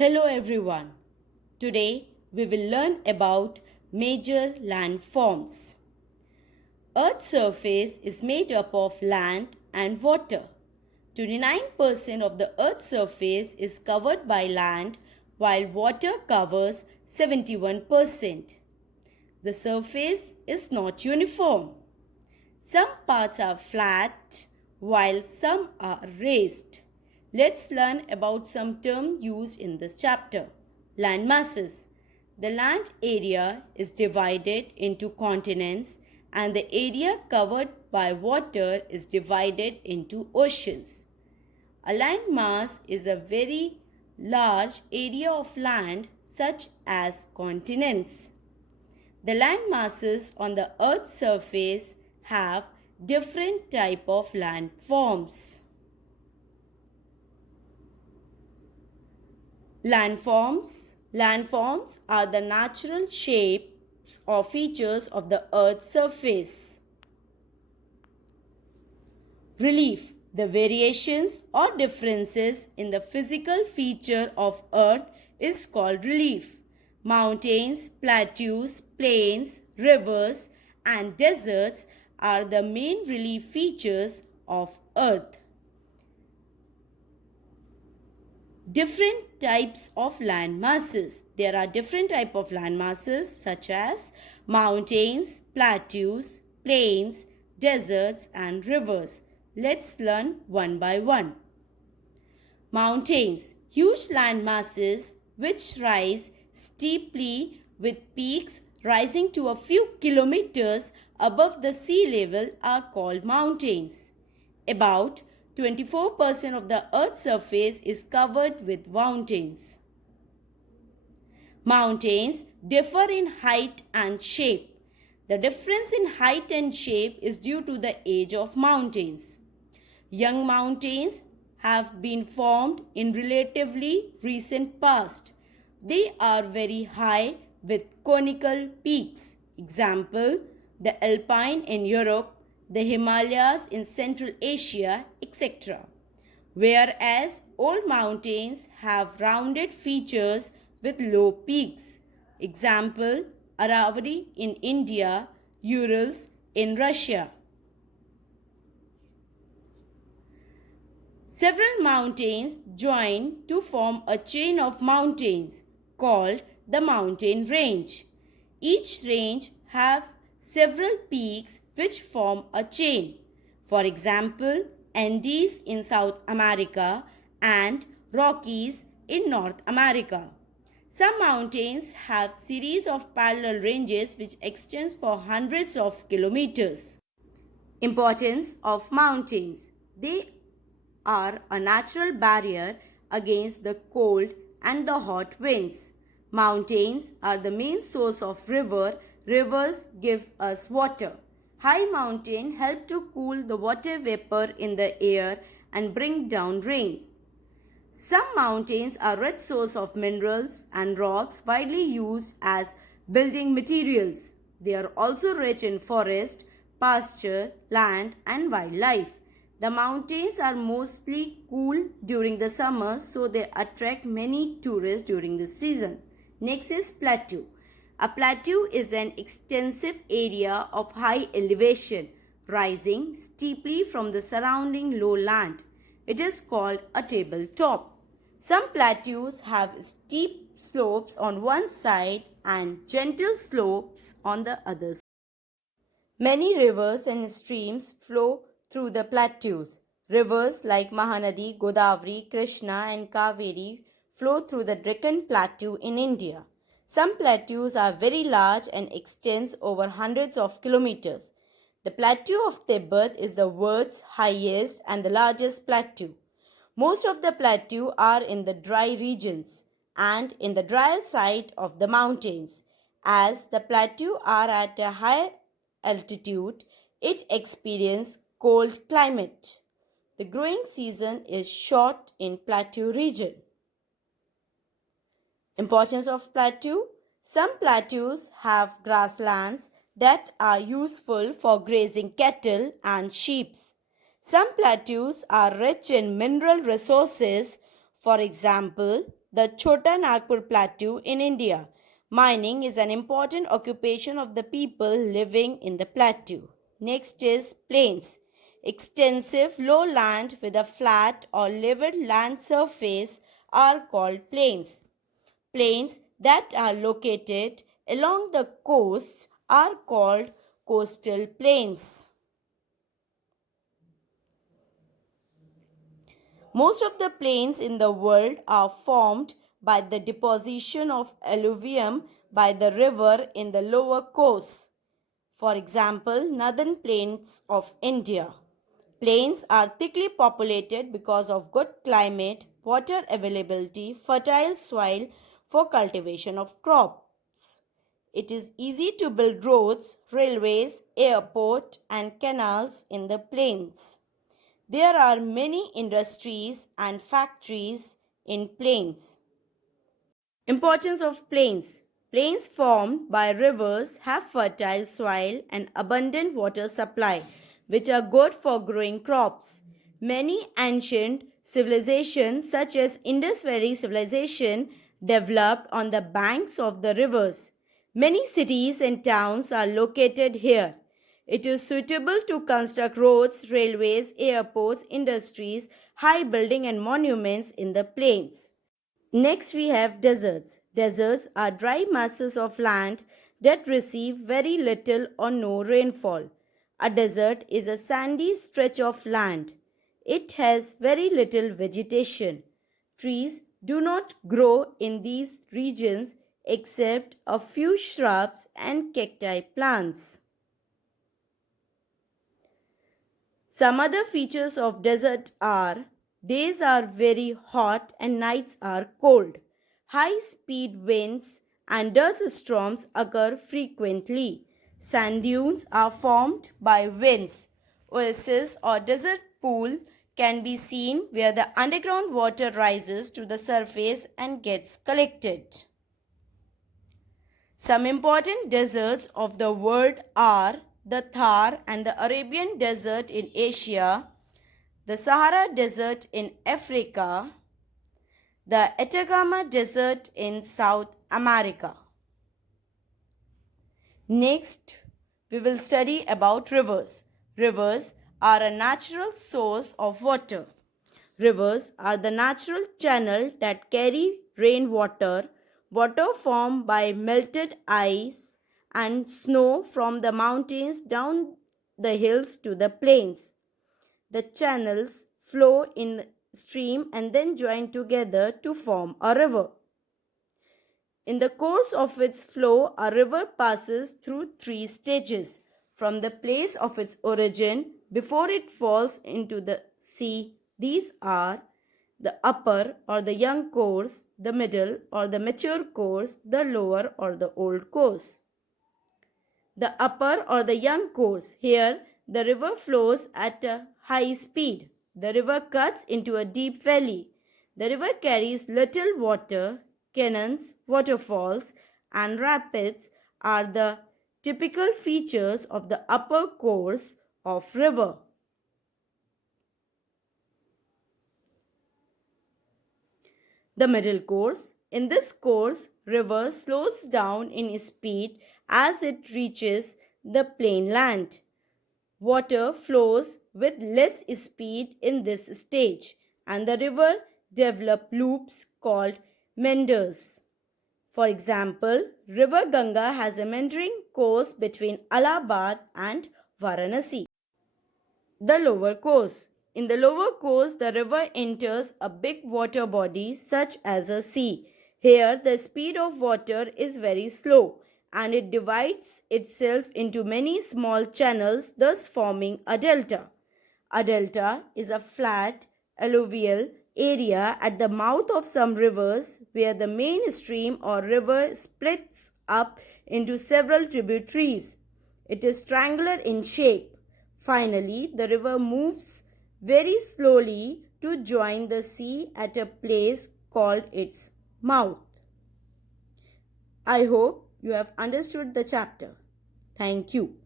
Hello everyone. Today we will learn about major landforms. Earth's surface is made up of land and water. 29% of the Earth's surface is covered by land while water covers 71%. The surface is not uniform. Some parts are flat while some are raised. Let's learn about some terms used in this chapter. Land masses. The land area is divided into continents and the area covered by water is divided into oceans. A land mass is a very large area of land such as continents. The land masses on the Earth's surface have different type of landforms. Landforms are the natural shapes or features of the Earth's surface. Relief. The variations or differences in the physical feature of Earth is called relief. Mountains, plateaus, plains, rivers, and deserts are the main relief features of Earth. Different types of land masses. There are different types of land masses such as mountains, plateaus, plains, deserts, and rivers. Let's learn one by one. Mountains. Huge land masses which rise steeply with peaks rising to a few kilometers above the sea level are called mountains. About 24% of the Earth's surface is covered with mountains. Mountains differ in height and shape. The difference in height and shape is due to the age of mountains. Young mountains have been formed in relatively recent past. They are very high with conical peaks. Example, the Alpine in Europe, the Himalayas in Central Asia, etc. Whereas old mountains have rounded features with low peaks. Example, Aravalli in India, Urals in Russia. Several mountains join to form a chain of mountains called the mountain range. Each range have several peaks which form a chain. For example, Andes in South America and Rockies in North America. Some mountains have series of parallel ranges which extends for hundreds of kilometers. Importance of mountains. They are a natural barrier against the cold and the hot winds. Mountains are the main source of rivers give us water. High mountains help to cool the water vapor in the air and bring down rain. Some mountains are rich source of minerals and rocks widely used as building materials. They are also rich in forest, pasture, land and wildlife. The mountains are mostly cool during the summer, so they attract many tourists during the season. Next is plateau. A plateau is an extensive area of high elevation, rising steeply from the surrounding lowland. It is called a tabletop. Some plateaus have steep slopes on one side and gentle slopes on the other side. Many rivers and streams flow through the plateaus. Rivers like Mahanadi, Godavari, Krishna and Kaveri flow through the Deccan Plateau in India. Some plateaus are very large and extends over hundreds of kilometers. The plateau of Tibet is the world's highest and the largest plateau. Most of the plateaux are in the dry regions and in the drier side of the mountains. As the plateaux are at a high altitude, it experiences cold climate. The growing season is short in plateau region. Importance of plateau. Some plateaus have grasslands that are useful for grazing cattle and sheep. Some plateaus are rich in mineral resources. For example, the Chota Nagpur Plateau in India. Mining is an important occupation of the people living in the plateau. Next is plains. Extensive lowland with a flat or level land surface are called plains. Plains that are located along the coasts are called coastal plains. Most of the plains in the world are formed by the deposition of alluvium by the river in the lower coasts. For example, northern plains of India. Plains are thickly populated because of good climate, water availability, fertile soil for cultivation of crops. It is easy to build roads, railways, airport and canals in the plains. There are many industries and factories in plains. Importance of plains. Plains formed by rivers have fertile soil and abundant water supply, which are good for growing crops. Many ancient civilizations, such as Indus Valley civilization, developed on the banks of the rivers. Many cities and towns are located here. It is suitable to construct roads, railways, airports, industries, high building and monuments in the plains. Next, we have deserts. Deserts are dry masses of land that receive very little or no rainfall. A desert is a sandy stretch of land. It has very little vegetation. Trees do not grow in these regions except a few shrubs and cacti plants. Some other features of desert are days are very hot and nights are cold. High speed winds and dust storms occur frequently. Sand dunes are formed by winds. Oases or desert pool can be seen where the underground water rises to the surface and gets collected. Some important deserts of the world are the Thar and the Arabian Desert in Asia, the Sahara Desert in Africa, the Atacama Desert in South America. Next, we will study about rivers. Rivers are a natural source of water. Rivers are the natural channel that carry rainwater, water formed by melted ice and snow from the mountains down the hills to the plains. The channels flow in stream and then join together to form a river. In the course of its flow, a river passes through three stages. From the place of its origin before it falls into the sea, these are the upper or the young course, the middle or the mature course, the lower or the old course. The upper or the young course. Here, the river flows at a high speed. The river cuts into a deep valley. The river carries little water. Canyons, waterfalls, and rapids are the typical features of the upper course of river. The middle course. In this course, river slows down in speed as it reaches the plain land. Water flows with less speed in this stage, and the river develops loops called meanders. For example, River Ganga has a meandering course between Allahabad and Varanasi. The lower course. In the lower course, the river enters a big water body such as a sea. Here, the speed of water is very slow and it divides itself into many small channels, thus forming a delta. A delta is a flat alluvial area at the mouth of some rivers where the main stream or river splits up into several tributaries. It is triangular in shape. Finally, the river moves very slowly to join the sea at a place called its mouth. I hope you have understood the chapter. Thank you.